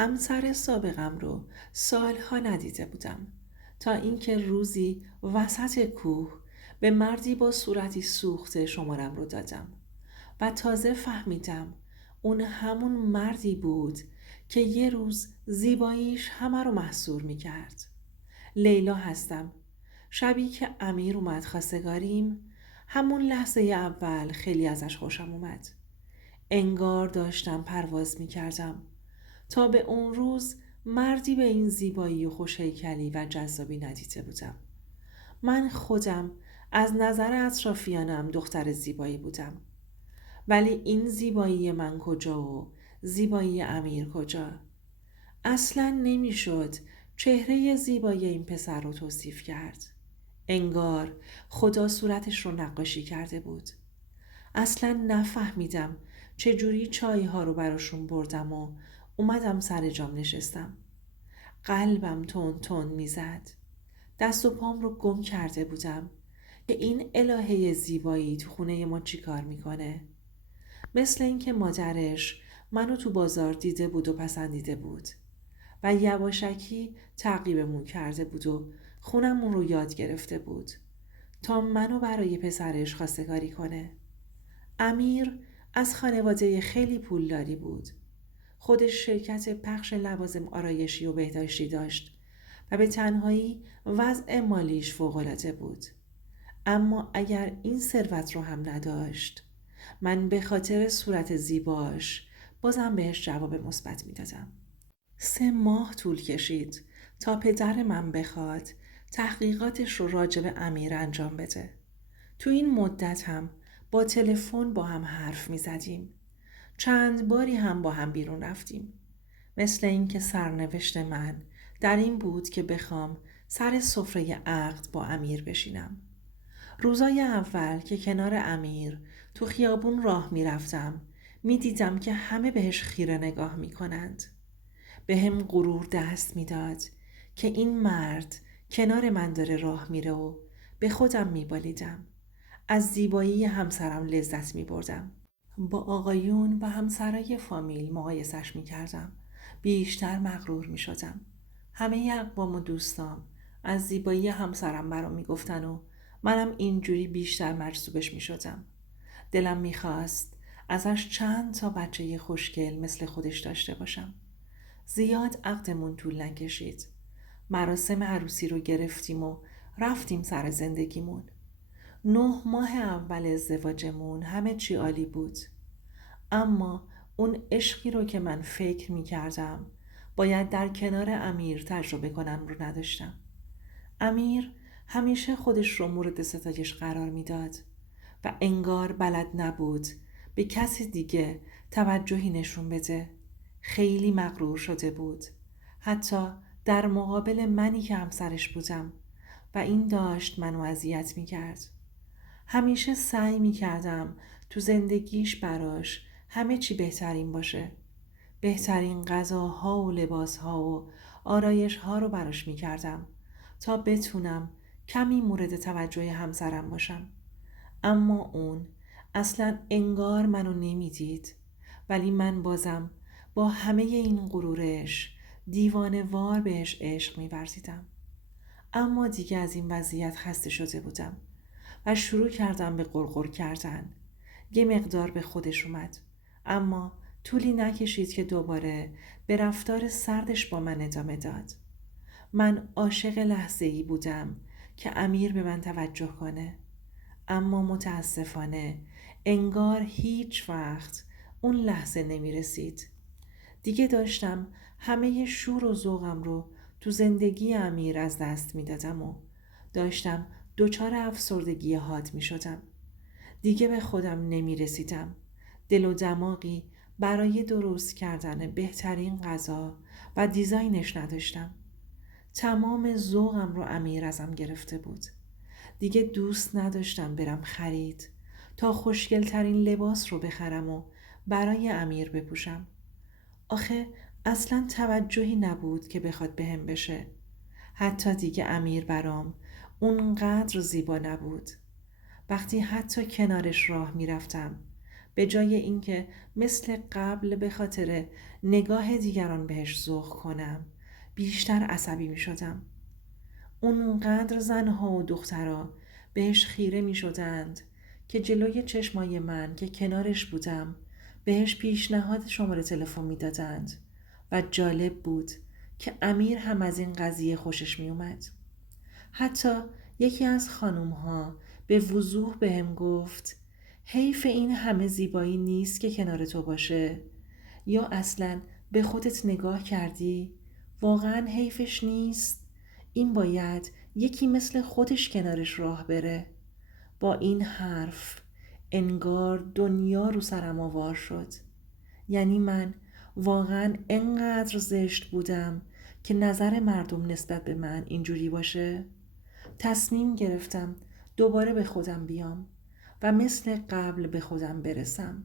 همسر سابقم رو سالها ندیده بودم تا اینکه روزی وسط کوه به مردی با صورتی سوخته شمارم رو دادم و تازه فهمیدم اون همون مردی بود که یه روز زیباییش همه رو محصور می کرد. لیلا هستم. شبی که امیر اومد خواستگاریم، همون لحظه اول خیلی ازش خوشم اومد. انگار داشتم پرواز می کردم تا به اون روز مردی به این زیبایی و خوش‌هیکلی و جذابی ندیده بودم. من خودم از نظر اطرافیانم دختر زیبایی بودم، ولی این زیبایی من کجا و زیبایی امیر کجا؟ اصلاً نمیشد چهره زیبایی این پسر رو توصیف کرد. انگار خدا صورتش رو نقاشی کرده بود. اصلا نفهمیدم چجوری چایها رو براشون بردم و اومدم سر جام نشستم. قلبم تون تون میزد. دست و پام رو گم کرده بودم که این الهه زیبایی تو خونه ما چی کار میکنه. مثل اینکه مادرش منو تو بازار دیده بود و پسندیده بود و یواشکی تعقیبمون کرده بود و خونمون رو یاد گرفته بود تا منو برای پسرش خواستگاری کنه. امیر از خانواده خیلی پولداری بود. خودش شرکت پخش لوازم آرایشی و بهداشتی داشت و به تنهایی وضع مالیش فوق‌العاده بود. اما اگر این ثروت رو هم نداشت، من به خاطر صورت زیباش بازم بهش جواب مثبت میدادم. 3 ماه طول کشید تا پدر من بخواد تحقیقاتش رو راجع به امیر انجام بده. تو این مدت هم با تلفن با هم حرف می زدیم. چند باری هم با هم بیرون رفتیم. مثل اینکه سرنوشت من در این بود که بخوام سر سفره عقد با امیر بشینم. روزای اول که کنار امیر تو خیابون راه می رفتم می دیدم که همه بهش خیره نگاه می کنند. به هم غرور دست می داد که این مرد کنار من داره راه میره و به خودم می بالیدم. از زیبایی همسرم لذت می بردم. با آقایون و همسرای فامیل مقایسش می کردم. بیشتر مغرور می شدم. همه اقوام و دوستام از زیبایی همسرم برام می گفتن و منم اینجوری بیشتر مجذوبش می شدم. دلم می خواست ازش چند تا بچه خوشگل مثل خودش داشته باشم. زیاد عقدمون طول نکشید. مراسم عروسی رو گرفتیم و رفتیم سر زندگیمون. 9 ماه اول ازدواجمون همه چی عالی بود. اما اون عشقی رو که من فکر می کردم باید در کنار امیر تجربه کنم رو نداشتم. امیر همیشه خودش رو مورد ستایش قرار می داد و انگار بلد نبود به کسی دیگه توجهی نشون بده. خیلی مغرور شده بود، حتی در مقابل منی که همسرش بودم، و این داشت منو اذیت می کرد. همیشه سعی می کردم تو زندگیش براش همه چی بهترین باشه. بهترین غذاها و لباسها و آرایشها رو براش می کردم تا بتونم کمی مورد توجه همسرم باشم. اما اون اصلا انگار منو نمیدید، ولی من بازم با همه این غرورش دیوانه وار بهش عشق می‌ورزیدم. اما دیگه از این وضعیت خسته شده بودم و شروع کردم به غرغر کردن. یه مقدار به خودش اومد، اما طولی نکشید که دوباره به رفتار سردش با من ادامه داد. من عاشق لحظه‌ای بودم که امیر به من توجه کنه، اما متاسفانه انگار هیچ وقت اون لحظه نمی رسید. دیگه داشتم همه شور و ذوقم رو تو زندگی امیر از دست می دادم و داشتم دچار افسردگی حاد می شدم. دیگه به خودم نمی رسیدم. دل و دماغی برای درست کردن بهترین غذا و دیزاینش نداشتم. تمام ذوقم رو امیر ازم گرفته بود. دیگه دوست نداشتم برم خرید تا خوشگلترین لباس رو بخرم و برای امیر بپوشم. آخه اصلا توجهی نبود که بخواد بهم بشه. حتی دیگه امیر برام اونقدر زیبا نبود. وقتی حتی کنارش راه میرفتم، به جای اینکه مثل قبل به خاطر نگاه دیگران بهش ذوق کنم بیشتر عصبی می شدم. اونقدر زنها و دخترها بهش خیره می شدند که جلوی چشمای من که کنارش بودم بهش پیشنهاد شماره تلفن می دادند و جالب بود که امیر هم از این قضیه خوشش می اومد. حتی یکی از خانوم ها به وضوح بهم گفت حیف این همه زیبایی نیست که کنار تو باشه، یا اصلاً به خودت نگاه کردی؟ واقعاً حیفش نیست؟ این باید یکی مثل خودش کنارش راه بره. با این حرف انگار دنیا رو سرم آوار شد. یعنی من واقعاً انقدر زشت بودم که نظر مردم نسبت به من اینجوری باشه؟ تصمیم گرفتم دوباره به خودم بیام و مثل قبل به خودم برسم.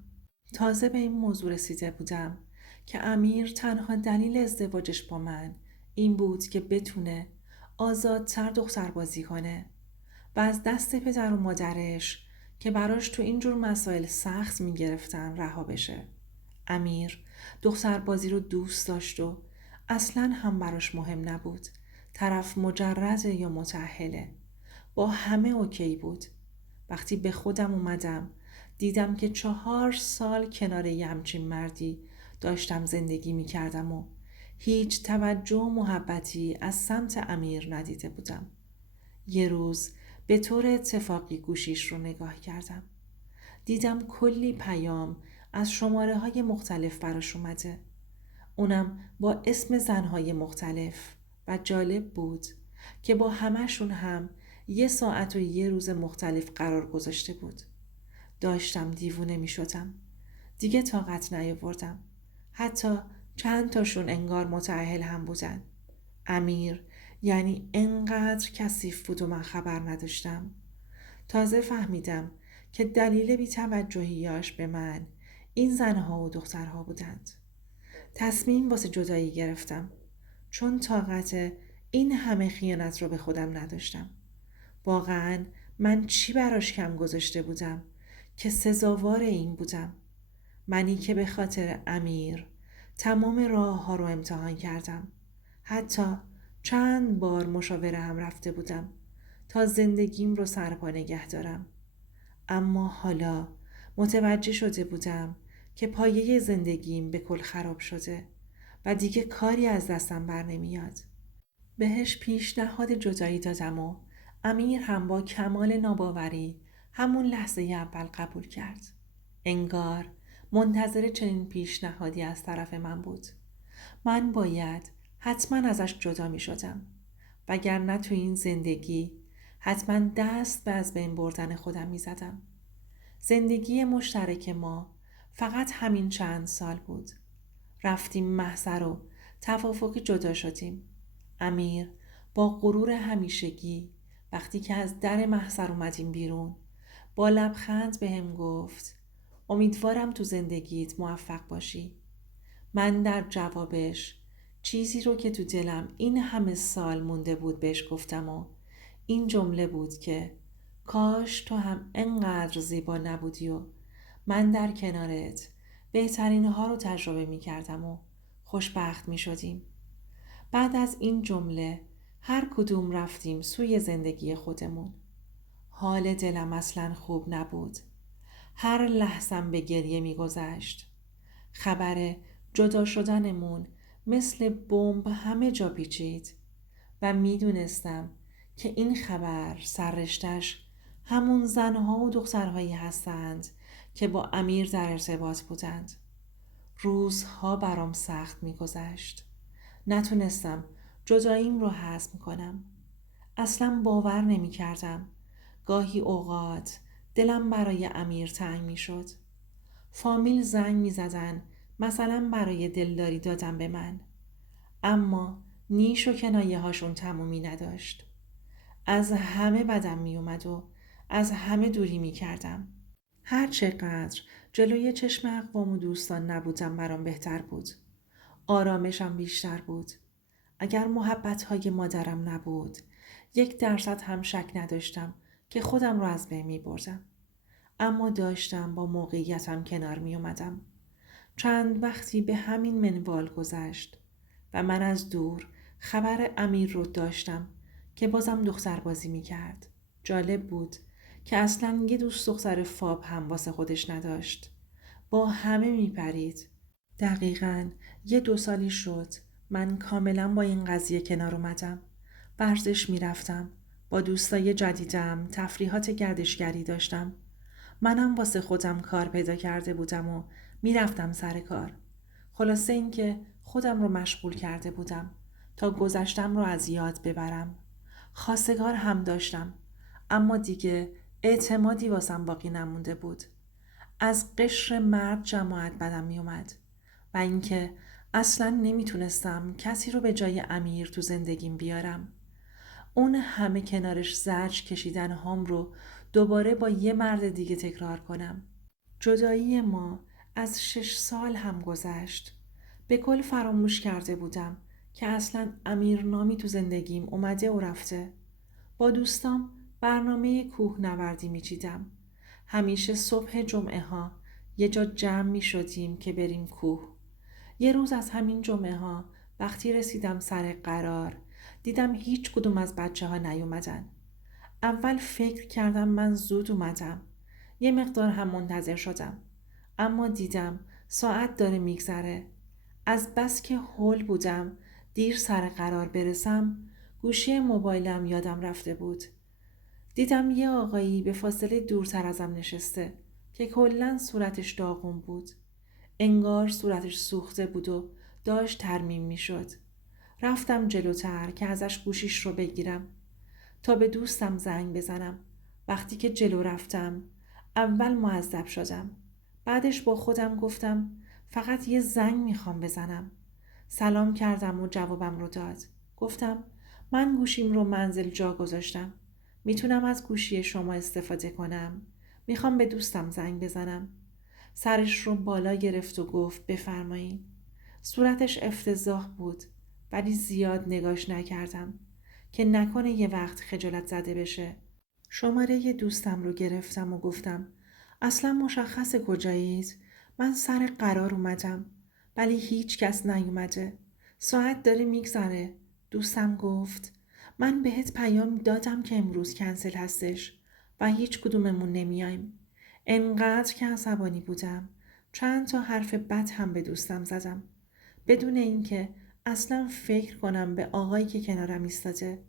تازه به این موضوع رسیده بودم که امیر تنها دلیل ازدواجش با من این بود که بتونه آزادتر دختربازی کنه و از دست پدر و مادرش که براش تو اینجور مسائل سخت میگرفتن رها بشه. امیر دختربازی رو دوست داشت و اصلاً هم براش مهم نبود طرف مجرده یا متأهله. با همه اوکی بود. وقتی به خودم اومدم دیدم که 4 سال کنار یه همچین مردی داشتم زندگی می کردم و هیچ توجه و محبتی از سمت امیر ندیده بودم. یه روز به طور اتفاقی گوشیش رو نگاه کردم. دیدم کلی پیام از شماره های مختلف براش اومده. اونم با اسم زنهای مختلف و جالب بود که با همه‌شون هم 1 ساعت و 1 روز مختلف قرار گذاشته بود. داشتم دیوونه می شدم. دیگه طاقت نیاوردم. حتی چند تاشون انگار متأهل هم بودن. امیر یعنی انقدر کثیف بود و من خبر نداشتم. تازه فهمیدم که دلیل بی‌توجهیاش به من این زنها و دخترها بودند. تصمیم واسه جدایی گرفتم چون طاقت این همه خیانت رو به خودم نداشتم. واقعاً من چی براش کم گذاشته بودم که سزاوار این بودم؟ منی که به خاطر امیر تمام راه ها رو امتحان کردم. حتی چند بار مشاوره هم رفته بودم تا زندگیم رو سرپا نگه دارم. اما حالا متوجه شده بودم که پایه زندگیم به کل خراب شده و دیگه کاری از دستم بر نمیاد. بهش پیشنهاد جدایی دادم و امیر هم با کمال ناباوری همون لحظه اول قبول کرد. انگار منتظر چنین پیشنهادی از طرف من بود. من باید حتما ازش جدا می شدم وگرنه تو این زندگی حتما دست به از بین بردن خودم می زدم. زندگی مشترک ما فقط همین چند سال بود. رفتیم محضر و توافقی جدا شدیم. امیر با غرور همیشگی وقتی که از در محضر اومدیم بیرون با لبخند بهم گفت امیدوارم تو زندگیت موفق باشی. من در جوابش چیزی رو که تو دلم این همه سال مونده بود بهش گفتم و این جمله بود که کاش تو هم انقدر زیبا نبودی و من در کنارت بهترین ها رو تجربه می کردم و خوشبخت می شدیم. بعد از این جمله هر کدوم رفتیم سوی زندگی خودمون. حال دلم اصلا خوب نبود. هر لحظم به گریه می گذشت. خبر جدا شدنمون مثل بمب همه جا پیچید و می دونستم که این خبر سررشتش همون زنها و دخترهایی هستند که با امیر در ارتباط بودند. روزها برام سخت می گذشت. نتونستم جداییم رو هضم کنم. اصلا باور نمی کردم. گاهی اوقات دلم برای امیر تنگ می شد. فامیل زنگ می زدن مثلا برای دلداری دادن به من. اما نیش و کنایه هاشون تمومی نداشت. از همه بدم می اومد و از همه دوری می کردم. هر چقدر جلوی چشم اقوام و دوستان نبودم برام بهتر بود. آرامشم بیشتر بود. اگر محبت‌های مادرم نبود 1% هم شک نداشتم که خودم رو از بین می بردم. اما داشتم با موقعیتم کنار می اومدم. چند وقتی به همین منوال گذشت و من از دور خبر امیر رو داشتم که بازم دختر بازی می کرد. جالب بود که اصلاً یه دوست دختر فاب هم واسه خودش نداشت. با همه می پرید. دقیقاً 1-2 سالی شد من کاملاً با این قضیه کنار اومدم. ورزش می رفتم. با دوستای جدیدم تفریحات گردشگری داشتم. منم واسه خودم کار پیدا کرده بودم و میرفتم سر کار. خلاصه اینکه خودم رو مشغول کرده بودم تا گذشتم رو از یاد ببرم. خواستگار هم داشتم، اما دیگه اعتمادی واسم باقی نمونده بود. از قشر مرد جماعت بدم می اومد و اینکه اصلاً نمیتونستم کسی رو به جای امیر تو زندگیم بیارم. اون همه کنارش زجر کشیدن هم رو دوباره با یه مرد دیگه تکرار کنم. جدایی ما از 6 سال هم گذشت. به کل فراموش کرده بودم که اصلاً امیر نامی تو زندگیم اومده و رفته. با دوستام برنامه کوهنوردی میچیدم. همیشه صبح جمعه ها یه جا جمع می شدیم که بریم کوه. یه روز از همین جمعه ها وقتی رسیدم سر قرار دیدم هیچ کدوم از بچه ها نیومدن. اول فکر کردم من زود اومدم. یه مقدار هم منتظر شدم. اما دیدم ساعت داره میگذره. از بس که هول بودم دیر سر قرار برسم گوشی موبایلم یادم رفته بود. دیدم یه آقایی به فاصله دورتر ازم نشسته که کلاً صورتش داغون بود. انگار صورتش سوخته بود و داشت ترمیم می شد. رفتم جلوتر که ازش گوشیش رو بگیرم تا به دوستم زنگ بزنم. وقتی که جلو رفتم اول معذب شدم. بعدش با خودم گفتم فقط یه زنگ میخوام بزنم. سلام کردم و جوابم رو داد. گفتم من گوشیم رو منزل جا گذاشتم. میتونم از گوشی شما استفاده کنم. میخوام به دوستم زنگ بزنم. سرش رو بالا گرفت و گفت بفرمایید. صورتش افتضاح بود ولی زیاد نگاش نکردم که نکنه یه وقت خجالت زده بشه. شماره یه دوستم رو گرفتم و گفتم اصلا مشخص کجایید؟ من سر قرار اومدم ولی هیچ کس نیومده. ساعت داره میگذره. دوستم گفت من بهت پیام دادم که امروز کنسل هستش و هیچ کدوممون نمیایم. انقدر که عصبانی بودم چند تا حرف بد هم به دوستم زدم بدون اینکه اصلا فکر کنم به آقایی که کنارم ایستاده.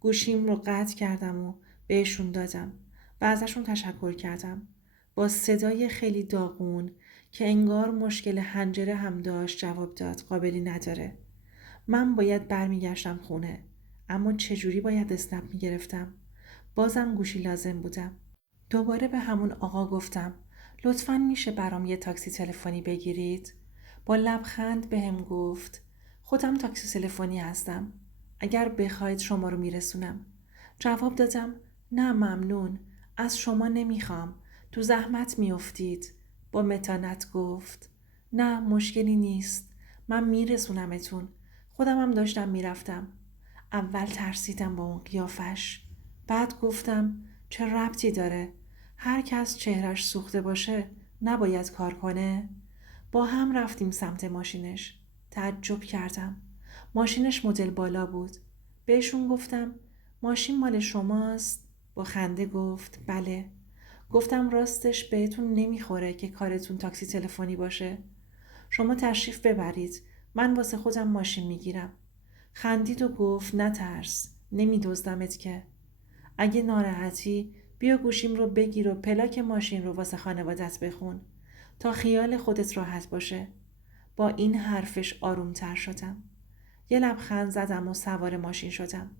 گوشیم رو قطع کردم و بهشون دادم و ازشون تشکر کردم. با صدای خیلی داغون که انگار مشکل حنجره هم داشت جواب داد قابلی نداره. من باید برمیگشتم خونه، اما چجوری باید اسنپ میگرفتم؟ بازم گوشی لازم بودم. دوباره به همون آقا گفتم لطفاً میشه برام یه تاکسی تلفنی بگیرید؟ با لبخند بهم گفت خودم تاکسی تلفنی هستم. اگر بخواید شما رو میرسونم. جواب دادم نه ممنون. از شما نمیخوام. تو زحمت میافتید. با متانت گفت نه مشکلی نیست. من میرسونمتون. خودم هم داشتم میرفتم. اول ترسیدم با اون قیافش. بعد گفتم چه ربطی داره؟ هر کس چهرش سوخته باشه نباید کار کنه؟ با هم رفتیم سمت ماشینش. تعجب کردم. ماشینش مدل بالا بود. بهشون گفتم ماشین مال شماست؟ با خنده گفت بله. گفتم راستش بهتون نمیخوره که کارتون تاکسی تلفنی باشه. شما تشریف ببرید. من واسه خودم ماشین میگیرم. خندید و گفت نترس. نمیدزدمت که. اگه ناراحتی بیا گوشیم رو بگیر و پلاک ماشین رو واسه خانوادت بخون تا خیال خودت راحت باشه. با این حرفش آرومتر شدم. یه لبخند زدم و سوار ماشین شدم.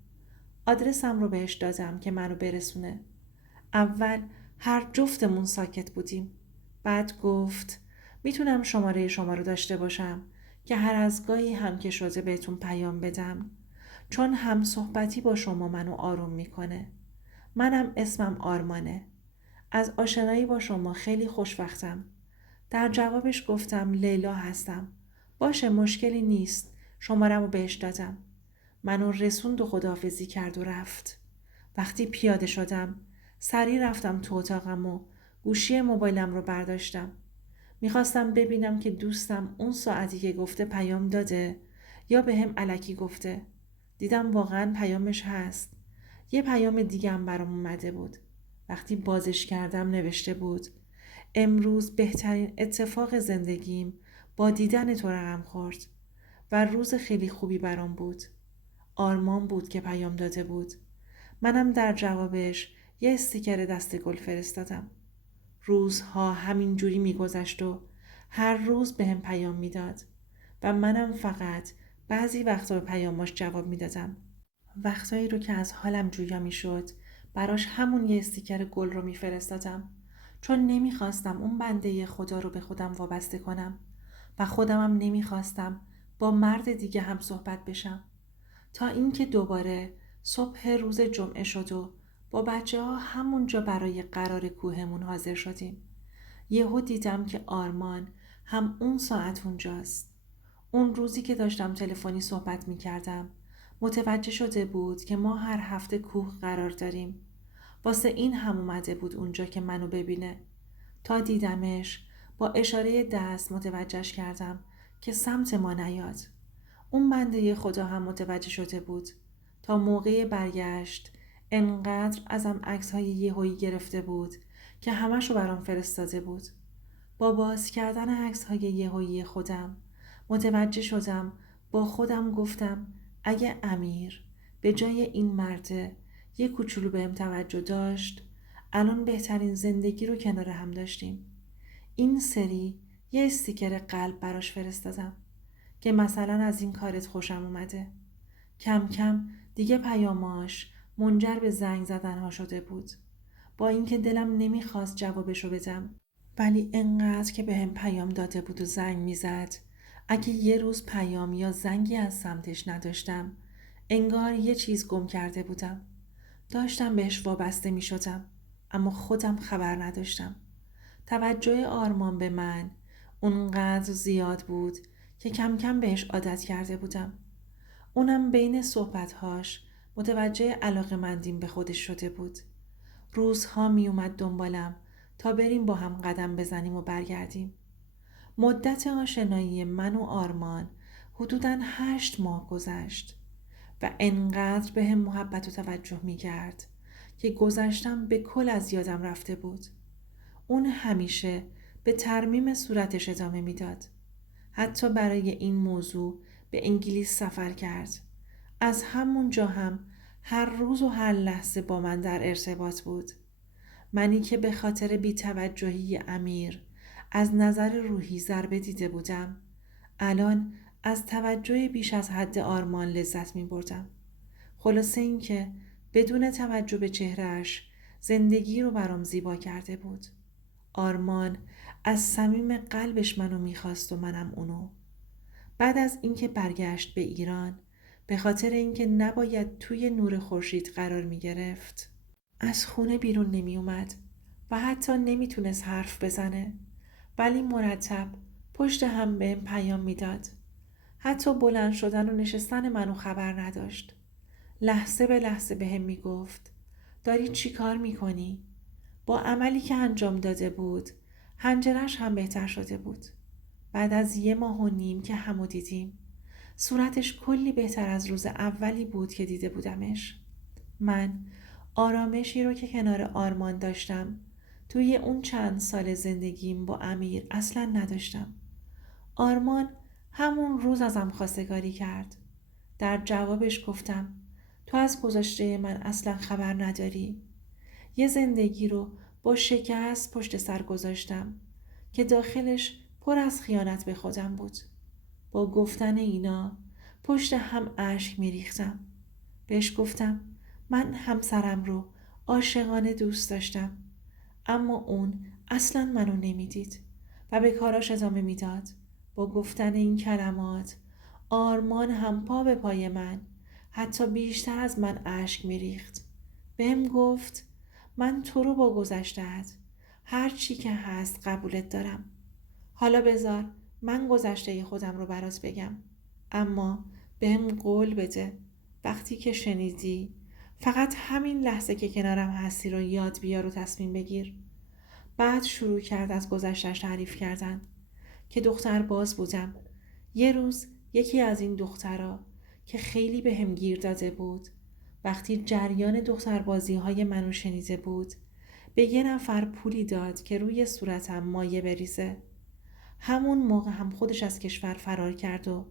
آدرسم رو بهش دادم که منو برسونه. اول هر جفتمون ساکت بودیم. بعد گفت میتونم شماره شما رو داشته باشم که هر از گاهی هم که شده بهتون پیام بدم، چون هم صحبتی با شما منو آروم میکنه. منم اسمم آرمانه. از آشنایی با شما خیلی خوشوقتم. در جوابش گفتم لیلا هستم. باشه مشکلی نیست. شمارم رو بهش دادم. منو رسوند و خداحافظی کرد و رفت. وقتی پیاده شدم سریع رفتم تو اتاقم و گوشی موبایلم رو برداشتم. میخواستم ببینم که دوستم اون ساعتی که گفته پیام داده یا به هم الکی گفته. دیدم واقعا پیامش هست. یه پیام دیگه هم برام اومده بود. وقتی بازش کردم نوشته بود: امروز بهترین اتفاق زندگیم با دیدن تو رقم خورد و روز خیلی خوبی برام بود. آرمان بود که پیام داده بود. منم در جوابش یه استیکر دست گل فرستادم. روزها همین جوری میگذشت و هر روز به هم پیام میداد و منم فقط بعضی وقتا به پیاماش جواب میدادم. وقتایی رو که از حالم جویا میشد براش همون یه استیکر گل رو میفرستادم، چون نمیخواستم اون بنده خدا رو به خودم وابسته کنم و خودمم نمیخواستم با مرد دیگه هم صحبت بشم. تا اینکه دوباره صبح روز جمعه شد و با بچه ها همونجا برای قرار کوهمون حاضر شدیم. یهو دیدم که آرمان هم اون ساعت اونجاست. اون روزی که داشتم تلفنی صحبت می کردم متوجه شده بود که ما هر هفته کوه قرار داریم. واسه این هم اومده بود اونجا که منو ببینه. تا دیدمش با اشاره دست متوجهش کردم که سمت ما نیاد. اون بنده خدا هم متوجه شده بود. تا موقع برگشت انقدر ازم عکس‌های یهویی گرفته بود که همشو برام فرستاده بود. با باز کردن عکس‌های یهویی خودم متوجه شدم، با خودم گفتم اگه امیر به جای این مرده یه کوچولو بهم توجه داشت الان بهترین زندگی رو کنار هم داشتیم. این سری یه استیکر قلب براش فرستادم که مثلا از این کارت خوشم اومده. کم کم دیگه پیاماش منجر به زنگ زدنها شده بود. با اینکه دلم نمیخواست جوابشو بدم، ولی انقدر که بهم پیام داده بود و زنگ میزد، اگه یه روز پیام یا زنگی از سمتش نداشتم انگار یه چیز گم کرده بودم. داشتم بهش وابسته میشدم اما خودم خبر نداشتم. توجه آرمان به من اونقدر زیاد بود که کم کم بهش عادت کرده بودم. اونم بین صحبتهاش متوجه علاقه‌مندیم به خودش شده بود. روزها می اومد دنبالم تا بریم با هم قدم بزنیم و برگردیم. مدت آشنایی من و آرمان حدوداً 8 ماه گذشت و انقدر به هم محبت و توجه می کرد که گذشتم به کل از یادم رفته بود. اون همیشه به ترمیم صورتش ادامه میداد. حتی برای این موضوع به انگلیس سفر کرد. از همون جا هم هر روز و هر لحظه با من در ارتباط بود. منی که به خاطر بی‌توجهی امیر از نظر روحی ضربه دیده بودم، الان از توجه بیش از حد آرمان لذت می بردم. خلاصه این که بدون توجه به چهرهش زندگی رو برام زیبا کرده بود. آرمان از صمیم قلبش منو میخواست و منم اونو. بعد از اینکه برگشت به ایران، به خاطر اینکه نباید توی نور خورشید قرار میگرفت، از خونه بیرون نمی اومد و حتی نمیتونست حرف بزنه، ولی مرتب پشت هم بهم پیام میداد. حتی بلند شدن و نشستن منو خبر نداشت. لحظه به لحظه بهم میگفت داری چی کار میکنی؟ با عملی که انجام داده بود حنجرش هم بهتر شده بود. بعد از 1.5 ماه که همو دیدیم صورتش کلی بهتر از روز اولی بود که دیده بودمش. من آرامشی رو که کنار آرمان داشتم توی اون چند سال زندگیم با امیر اصلا نداشتم. آرمان همون روز ازم خواستگاری کرد. در جوابش گفتم تو از گذشته من اصلا خبر نداری. یه زندگی رو با شکست پشت سر گذاشتم که داخلش پر از خیانت به خودم بود. با گفتن اینا پشت هم اشک میریختم. بهش گفتم من همسرم رو عاشقانه دوست داشتم، اما اون اصلا منو نمیدید و به کاراش ادامه میداد. با گفتن این کلمات آرمان هم پا به پای من حتی بیشتر از من اشک میریخت. بهم گفت من تو رو با گذشته‌ات هر چی که هست قبولت دارم. حالا بذار من گذشته خودم رو برات بگم، اما بهم قول بده وقتی که شنیدی فقط همین لحظه که کنارم هستی رو یاد بیار و تصمیم بگیر. بعد شروع کرد از گذشتش تعریف کردن که دختر باز بودم. یه روز یکی از این دخترها که خیلی به هم گیر داده بود، وقتی جریان دختربازی های منو شنیده بود، به یه نفر پولی داد که روی صورتم مایه بریزه. همون موقع هم خودش از کشور فرار کرد و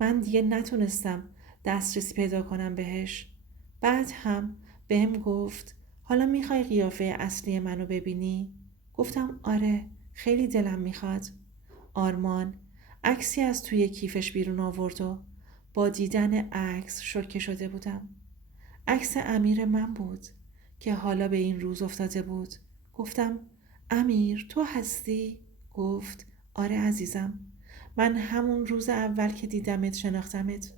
من دیگه نتونستم دسترسی پیدا کنم بهش. بعد هم بهم گفت حالا میخوای قیافه اصلی منو ببینی؟ گفتم آره، خیلی دلم میخواد. آرمان عکسی از توی کیفش بیرون آورد و با دیدن عکس شوکه شده بودم. عکس امیر من بود که حالا به این روز افتاده بود. گفتم امیر تو هستی؟ گفت آره عزیزم، من همون روز اول که دیدمت شناختمت،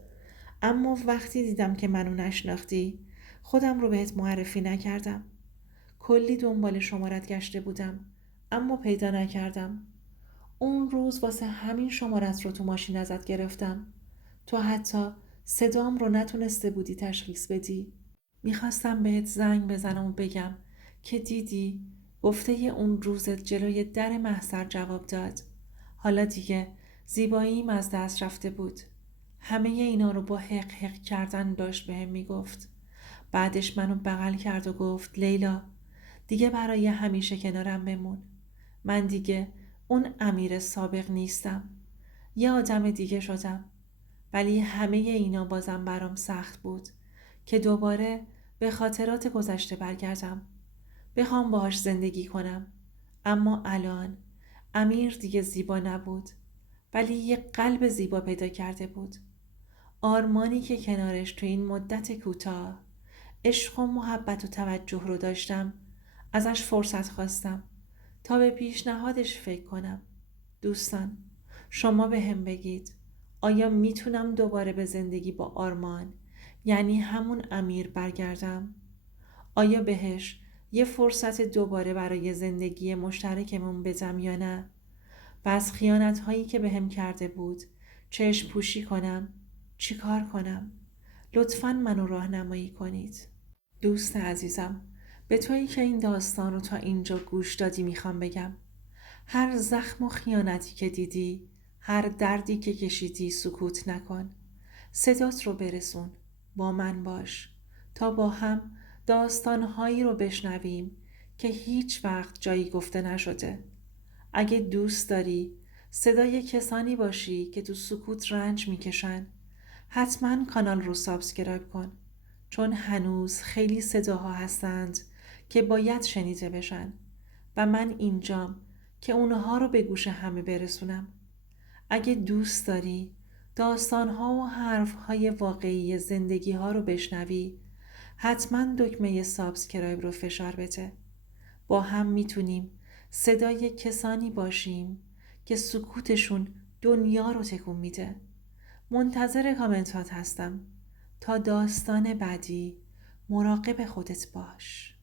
اما وقتی دیدم که منو نشناختی خودم رو بهت معرفی نکردم. کلی دنبال شمارت گشته بودم اما پیدا نکردم. اون روز واسه همین شمارت رو تو ماشین ازت گرفتم. تو حتی صدام رو نتونسته بودی تشخیص بدی. میخواستم بهت زنگ بزنم و بگم که دیدی گفته اون روزت جلوی در محضر جواب داد. حالا دیگه زیباییم از دست رفته بود. همه اینا رو با حق حق کردن داشت بهم میگفت. بعدش منو بغل کرد و گفت لیلا دیگه برای همیشه کنارم بمون. من دیگه اون امیر سابق نیستم. یه آدم دیگه شدم. ولی همه اینا بازم برام سخت بود که دوباره به خاطرات گذشته برگردم. بخوام باهاش زندگی کنم. اما الان امیر دیگه زیبا نبود، ولی یه قلب زیبا پیدا کرده بود. آرمانی که کنارش تو این مدت کوتاه عشق و محبت و توجه رو داشتم، ازش فرصت خواستم تا به پیشنهادش فکر کنم. دوستان شما به هم بگید آیا میتونم دوباره به زندگی با آرمان، یعنی همون امیر، برگردم؟ آیا بهش یه فرصت دوباره برای زندگی مشترکمون بدم یا نه؟ و از خیانت هایی که بهم کرده بود چشم پوشی کنم؟ چی کار کنم؟ لطفاً منو راهنمایی کنید. دوست عزیزم، به تویی که این داستان رو تا اینجا گوش دادی میخوام بگم هر زخم و خیانتی که دیدی، هر دردی که کشیدی سکوت نکن. صدات رو برسون، با من باش تا با هم داستانهایی رو بشنویم که هیچ وقت جایی گفته نشده. اگه دوست داری صدای کسانی باشی که تو سکوت رنج میکشن، حتما کانال رو سابسکرایب کن، چون هنوز خیلی صداها هستند که باید شنیده بشن و من اینجام که اونها رو به گوش همه برسونم. اگه دوست داری داستانها و حرفهای واقعی زندگی ها رو بشنوی، حتما دکمه سابسکرایب رو فشار بده. با هم میتونیم صدای کسانی باشیم که سکوتشون دنیا رو تکون میده. منتظر کامنتات هستم. تا داستان بعدی مراقب خودت باش.